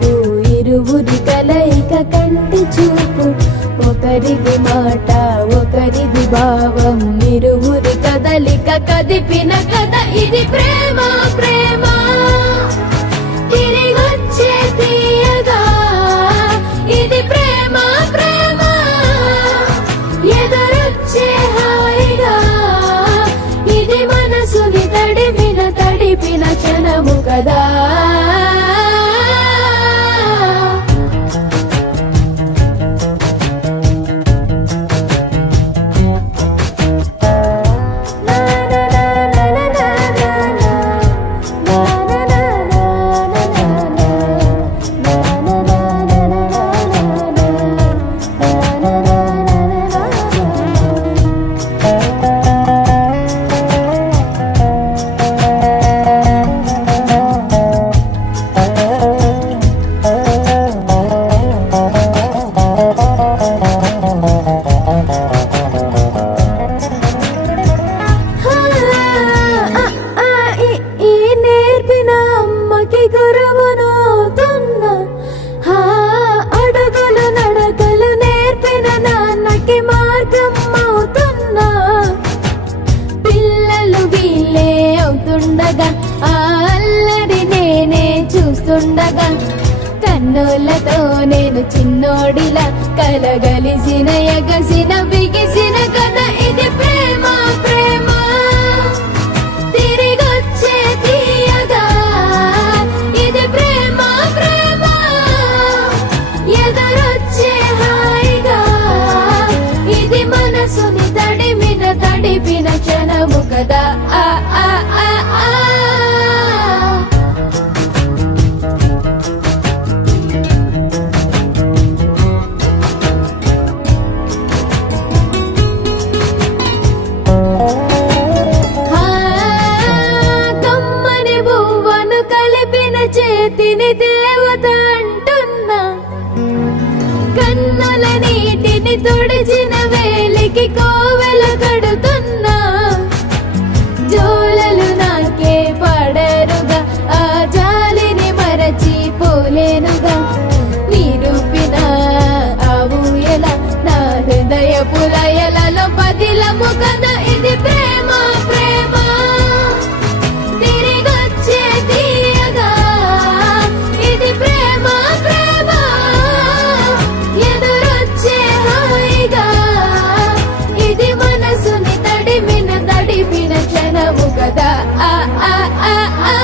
పిలుపు, ఇరువురి కలయిక కంటి చూపు. ఒకరిది మాట ఒకరిది భావం, ఇరువురి కదలిక కదిపిన కథ ఇది ప్రేమ. ప్రేమ తిరిగొచ్చే తీయగా ఇది ప్రేమ. ప్రేమ ఎదురొచ్చే హాయిగా ఇది మనసుని తడిపిన క్షణము కదా. ఆ అల్లరి నేనే చూస్తుండగా కన్నులతో నేను చిన్నోడిలా కలగలిసిన ఎగసిన బిగిసిన కథ ఇది ప్రేమ. ప్రేమ తిరిగొచ్చే తీయగా ఇది ప్రేమ. ప్రేమ ఎదురొచ్చే హాయిగా ఇది మనసుని తడిపిన క్షణము కదా. ఆ ఆ ఆ ఆ చేతిని దేవత అంటున్నా, కన్నుల నీటిని తుడిచిన వేలికి కోవెల కడుతున్నా. జోలలు నాకే పడరుగా ఆ జాలిని మరచిపోలేనుగా. నిరూపిన ఆ ఊయల నా హృదయ పులయలలో పదిలము కదా ఇది ప్రేమ. ప్రేమ తిరిగొచ్చే తీయగా ఇది ప్రేమ. ప్రేమ ఎదురొచ్చే హాయిగా ఇది మనసుని తడిపిన క్షణము కదా. ఆ ఆ ఆ ఆ